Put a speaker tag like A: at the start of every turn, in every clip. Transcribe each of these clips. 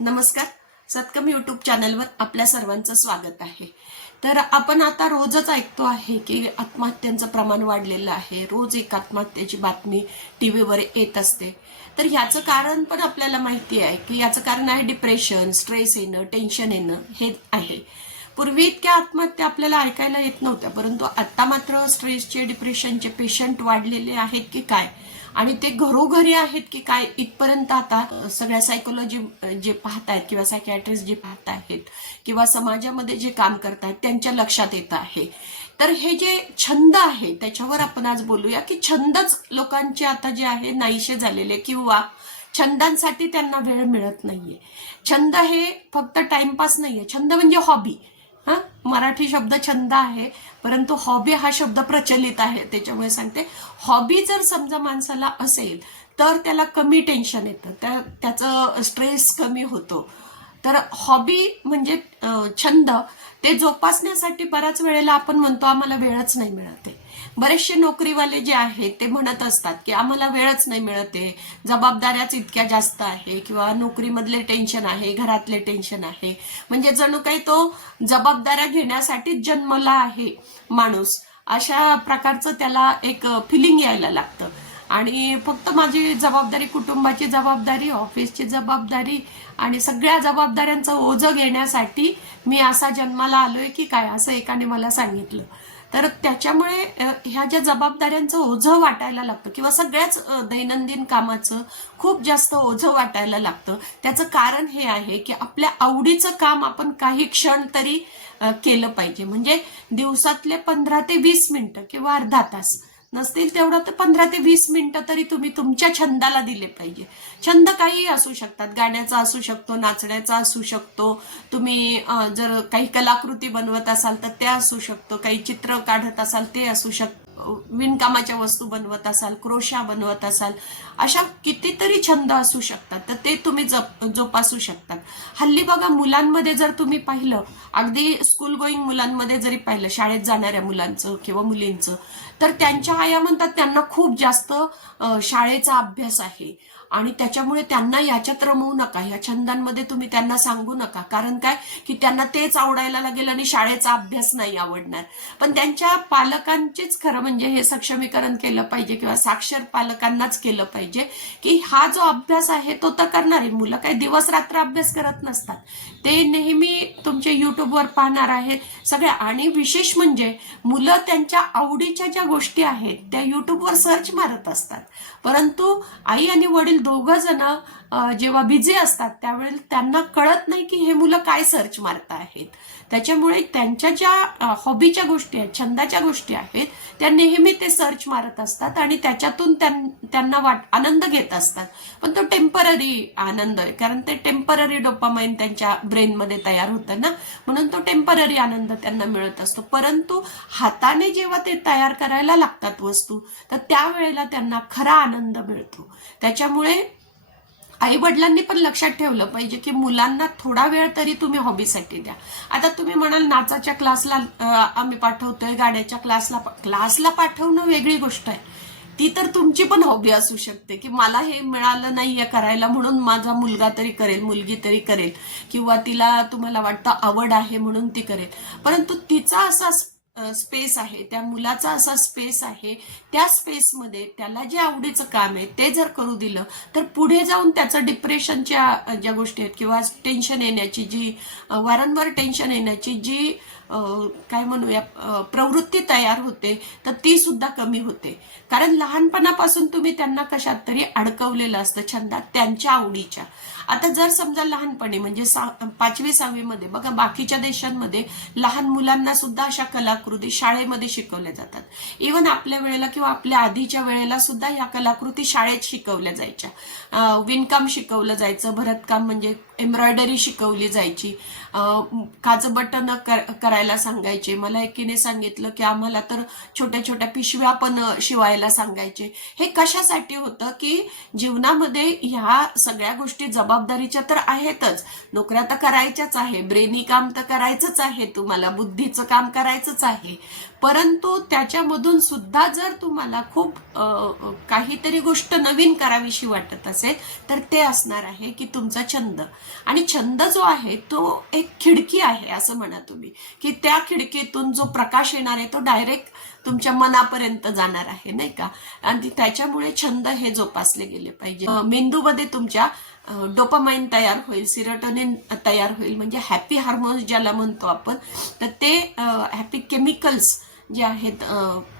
A: नमस्कार. सत्कम युट्यूब चॅनलवर आपल्या सर्वांचं स्वागत आहे. तर आपण आता रोजच ऐकतो आहे की आत्महत्यांचं प्रमाण वाढलेलं आहे. रोज एक आत्महत्येची बातमी टी व्हीवर येत असते. तर ह्याचं कारण पण आपल्याला माहिती आहे की याचं कारण आहे डिप्रेशन स्ट्रेस येणं टेन्शन येणं हे आहे. पूर्वी इतक्या आत्महत्या आपल्याला ऐकायला येत नव्हत्या परंतु आता मात्र स्ट्रेसचे डिप्रेशनचे पेशंट वाढलेले आहेत की काय? आणि ते घरोघरी आहेत की काय इथपर्यंत आता सगळ्या सायकोलॉजी जे पाहतायत किंवा सायकॅट्रिस्ट जे पाहत आहेत किंवा समाजामध्ये जे काम करतायत त्यांच्या लक्षात येत आहे. तर हे जे छंद आहे त्याच्यावर आपण आज बोलूया की छंदच लोकांचे आता जे आहे नाहीशे झालेले किंवा छंदांसाठी त्यांना वेळ मिळत नाहीये. छंद हे फक्त टाइमपास नाहीये. छंद म्हणजे हॉबी हां? मराठी शब्द छंद आहे परंतु हॉबी हा शब्द प्रचलित आहे. त्याच्यामुळे सांगते हॉबी जर समजा माणसाला असेल तर त्याला कमी टेन्शन येतं. त्या त्याचं स्ट्रेस कमी होतो. तर हॉबी म्हणजे छंद ते जोपासण्यासाठी बऱ्याच वेळेला आपण म्हणतो आम्हाला वेळच नाही मिळत बरेचसे नोकरीवाले जे आहेत ते म्हणत असतात की आम्हाला वेळच नाही मिळत आहे. जबाबदाऱ्याच इतक्या जास्त आहे किंवा नोकरीमधले टेन्शन आहे घरातले टेन्शन आहे. म्हणजे जणू काही तो जबाबदाऱ्या घेण्यासाठीच जन्मला आहे माणूस. अशा प्रकारचं त्याला एक फिलिंग यायला लागतं. आणि फक्त माझी जबाबदारी कुटुंबाची जबाबदारी ऑफिसची जबाबदारी आणि सगळ्या जबाबदाऱ्यांचं ओझं घेण्यासाठी मी असा जन्माला आलोय की काय असं एकाने मला सांगितलं. तर त्याच्यामुळे ह्या ज्या जबाबदाऱ्यांचं ओझं वाटायला लागतं किंवा सगळ्याच दैनंदिन कामाचं खूप जास्त ओझं वाटायला लागतं त्याचं कारण हे आहे की आपल्या आवडीचं काम आपण काही क्षण तरी केलं पाहिजे. म्हणजे दिवसातले पंधरा ते वीस मिनिटं किंवा अर्धा तास नसतील तेवढं तर पंधरा ते वीस मिनिटं तरी तुम्ही तुमच्या छंदाला दिले पाहिजे. छंद काही असू शकतात. गाण्याचा असू शकतो नाचण्याचा असू शकतो. तुम्ही जर काही कलाकृती बनवत असाल तर ते असू शकतो. काही चित्र काढत असाल ते असू शकतं. विणकामाच्या वस्तू बनवत असाल क्रोशा बनवत असाल अशा कितीतरी छंद असू शकतात. तर ते तुम्ही जप जोपासू शकतात. हल्ली बघा मुलांमध्ये जर तुम्ही पाहिलं अगदी स्कूल गोईंग मुलांमध्ये जरी पाहिलं शाळेत जाणाऱ्या मुलांचं किंवा मुलींचं तर त्यांच्या आया म्हणतात त्यांना खूप जास्त शाळेचा अभ्यास आहे. आणि त्याच्यामुळे त्यांना याच्यात रमवू नका. या छंदांमध्ये तुम्ही त्यांना सांगू नका. कारण काय? की त्यांना तेच आवडायला लागेल आणि शाळेचा अभ्यास नाही आवडणार. पण त्यांच्या पालकांचेच खरं म्हणजे हे सक्षमीकरण केलं पाहिजे किंवा साक्षर पालकांनाच केलं पाहिजे की हा जो अभ्यास आहे तो तर करणार. आहे मुलं काही दिवस रात्र अभ्यास करत नसतात. ते नेहमी तुमचे युट्यूबवर पाहणार आहे सगळ्या आणि विशेष म्हणजे मुलं त्यांच्या आवडीच्या ज्या गोष्टी आहेत त्या युट्यूबवर सर्च मारत असतात. परंतु आई आणि वडील दोघं जण जेव्हा बिझी असतात त्यावेळेला त्यांना कळत नाही की हे मुलं काय सर्च मारत आहेत. त्याच्यामुळे त्यांच्या ज्या हॉबीच्या गोष्टी आहेत छंदाच्या गोष्टी आहेत त्या नेहमी ते सर्च मारत असतात आणि त्याच्यातून त्यां- त्यांना वाट आनंद घेत असतात. पण तो टेंपररी आनंद आहे कारण ते टेंपररी डोपामाइन त्यांच्या ब्रेनमध्ये तयार होतं ना? म्हणून तो टेंपररी आनंद त्यांना मिळत असतो. परंतु हाताने जेव्हा ते तयार करायला लागतात वस्तू तर त्यावेळेला त्यांना खरा आनंद मिळतो. त्याच्यामुळे आई वडिलांनी पण लक्षात ठेवलं पाहिजे की मुलांना थोडा वेळ तरी तुम्ही हॉबीसाठी द्या. आता तुम्ही म्हणाल नाचाच्या क्लासला आम्ही पाठवतोय गाण्याच्या क्लासला क्लासला पाठवणं वेगळी गोष्ट आहे. ती तर तुमची पण हॉबी असू शकते की मला हे मिळालं नाहीये करायला म्हणून माझा मुलगा तरी करेल मुलगी तरी करेल किंवा तिला तुम्हाला वाटतं आवड आहे म्हणून ती करेल. परंतु तिचा असा स्पेस आहे त्या मुलाचा असा स्पेस आहे त्या स्पेसमध्ये त्याला जे आवडीचं काम आहे ते जर करू दिलं तर पुढे जाऊन त्याचं डिप्रेशनच्या ज्या गोष्टी आहेत किंवा टेन्शन येण्याची जी वारंवार टेन्शन येण्याची जी काय म्हणूया प्रवृत्ती तयार होते तर ती सुद्धा कमी होते. कारण लहानपणापासून तुम्ही त्यांना कशात तरी अडकवलेलं असतं छंदात त्यांच्या आवडीच्या. आता जर समजा लहानपणी म्हणजे सा- पाचवी सहावीमध्ये बघा बाकीच्या देशांमध्ये लहान मुलांना सुद्धा अशा कला कलाकृती शाळेमध्ये शिकवल्या जातात. इवन आपल्या वेळेला किंवा आपल्या आधीच्या वेळेला सुद्धा या कलाकृती शाळेत शिकवल्या जायच्या. विणकाम शिकवलं जायचं भरतकाम म्हणजे एम्ब्रॉयडरी शिकवली जायची. काच काचं करायला सांगायचे. मला एकीने सांगितलं की आम्हाला तर छोट्या छोट्या पिशव्या पण शिवायला सांगायचे. हे कशासाठी होतं की जीवनामध्ये ह्या सगळ्या गोष्टी जबाबदारीच्या तर आहेतच. नोकऱ्या तर करायच्याच आहे. ब्रेनी काम तर करायचंच आहे तुम्हाला. बुद्धीचं काम करायचंच आहे. आहे. परंतु त्याच्यामधून सुद्धा जर तुम्हाला खूप काहीतरी गोष्ट नवीन करावीशी वाटत असेल तर ते असणार आहे की तुमचा छंद. आणि छंद जो आहे तो एक खिडकी आहे असं म्हणा तुम्ही. की त्या खिडकीतून जो प्रकाश येणार आहे तो डायरेक्ट तुमच्या मनापर्यंत जाणार आहे नाही का? आणि त्याच्यामुळे छंद हे जोपासले गेले पाहिजे. मेंदूमध्ये तुमच्या डोपामाइन तयार होईल सिरोटोनिन तयार होईल म्हणजे हॅपी हार्मोन्स ज्याला म्हणतो आपण तर ते हॅपी केमिकल्स जे आहेत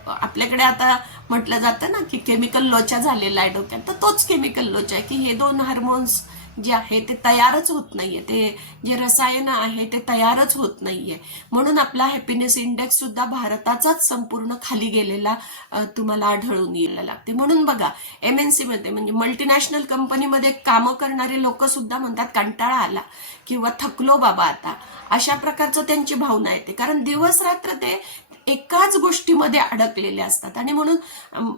A: आपल्याकडे आता म्हटलं जातं ना की केमिकल लोचा झालेला आहे डोक्यात तर तोच केमिकल लोचा आहे की हे दोन हार्मोन्स जे आहे ते तयारच होत नाहीये. ते जे रसायन आहे ते तयारच होत नाहीये. म्हणून आपला हॅपीनेस इंडेक्स सुद्धा भारताचाच संपूर्ण खाली गेलेला तुम्हाला आढळून यायला लागते. म्हणून बघा एमएनसी मध्ये म्हणजे मल्टीनॅशनल कंपनीमध्ये कामं करणारे लोक सुद्धा म्हणतात कंटाळा आला किंवा थकलो बाबा आता. अशा प्रकारचं त्यांची भावना येते. कारण दिवस रात्र ते एकाच गोष्टीमध्ये अडकलेले असतात. आणि म्हणून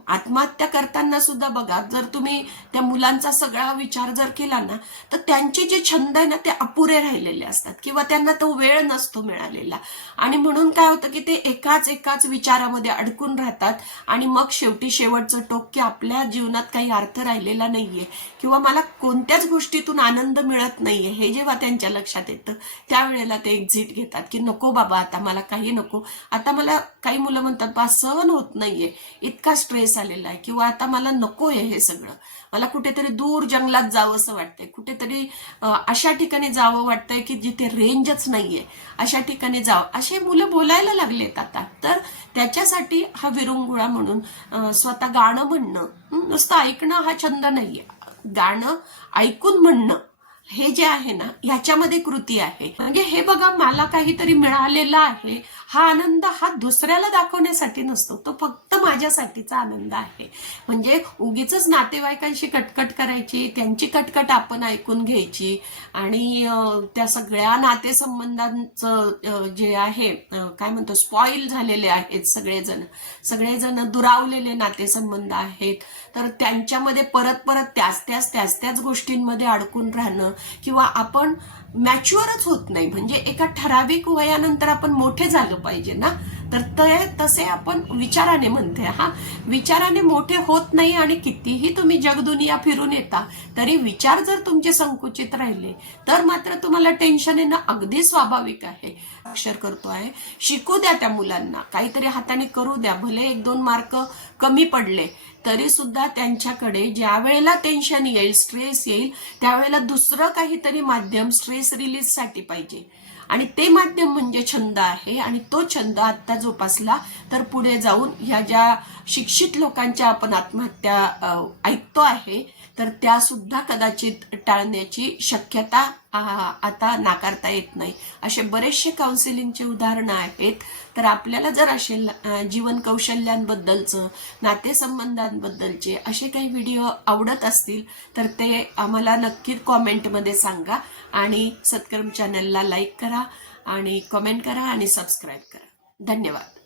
A: आत्महत्या करताना सुद्धा बघा जर तुम्ही त्या मुलांचा सगळा विचार जर केला ना तर त्यांचे जे छंद आहे ना ते अपुरे राहिलेले असतात. किंवा त्यांना तो वेळ नसतो मिळालेला. आणि म्हणून काय होतं की ते एकाच एकाच विचारामध्ये अडकून राहतात. आणि मग शेवटी शेवटचं टोक की आपल्या जीवनात काही अर्थ राहिलेला नाहीये. किंवा मला कोणत्याच गोष्टीतून आनंद मिळत नाहीये हे जेव्हा त्यांच्या लक्षात येतं त्यावेळेला ते एक्झिट घेतात की नको बाबा आता मला काही नको. आता मला काही मुलं म्हणतात बा सहन होत नाहीये. इतका स्ट्रेस आलेला आहे. किंवा आता मला नको आहे हे सगळं. मला कुठेतरी दूर जंगलात जावं असं वाटतंय. कुठेतरी अशा ठिकाणी जावं वाटतंय की जिथे रेंजच नाहीये. अशा ठिकाणी जावं. असे मुलं बोलायला लागलेत आता. तर त्याच्यासाठी हा विरुंगुळा म्हणून स्वतः गाणं म्हणणं नुसतं ऐकणं हा छंद नाहीये. गाणं ऐकून म्हणणं हे जे आहे ना ह्याच्यामध्ये कृती आहे. म्हणजे हे बघा मला काहीतरी मिळालेलं आहे. हा आनंद हा दुसऱ्याला दाखवण्यासाठी नसतो. तो फक्त माझ्यासाठीचा आनंद आहे. म्हणजे उगीच नातेवाईकांशी कटकट करायची त्यांची कटकट आपण ऐकून घ्यायची आणि त्या सगळ्या नातेसंबंधांचं जे आहे काय म्हणतो स्पॉईल झालेले आहेत सगळेजण. सगळेजण दुरावलेले नातेसंबंध आहेत. तर त्यांच्यामध्ये परत परत त्याच त्याच त्याच त्याच गोष्टींमध्ये अडकून राहणं किंवा आपण मॅच्युअरच होत नाही. म्हणजे एका ठराविक वयानंतर आपण मोठे झालं पाहिजे ना? तर ते तसे आपण विचाराने म्हणते हा विचाराने मोठे होत नाही आणि कितीही तुम्ही जगदुनिया फिरून येता तरी विचार जर तुमचे संकुचित राहिले तर मात्र तुम्हाला टेन्शन येणं अगदी स्वाभाविक आहे. अक्षर करतो आहे शिकू द्या त्या मुलांना काहीतरी हाताने करू द्या भले एक दोन मार्क कमी पडले तरी सुद्धा त्यांच्याकडे ज्या वेळेला टेन्शन येईल स्ट्रेस येईल त्यावेळेला दुसरं काहीतरी माध्यम स्ट्रेस रिलीजसाठी पाहिजे. आणि ते माध्यम म्हणजे छंद आहे आणि तो छंद आता जोपासला तर पुढे जाऊन ह्या ज्या शिक्षित लोकांच्या आपण आत्महत्या ऐकतो आहे तर त्या सुद्धा कदाचित टाळण्याची शक्यता आता नाकारता येत नाही. असे बरेचसे काउन्सिलिंगचे उदाहरणं आहेत. तर आपल्याला जर असे जीवन कौशल्यांबद्दलचं नातेसंबंधांबद्दलचे असे काही व्हिडिओ आवडत असतील तर ते आम्हाला नक्की कॉमेंटमध्ये सांगा आणि सत्कर्म चॅनलला लाईक करा आणि कॉमेंट करा आणि सबस्क्राईब करा. धन्यवाद.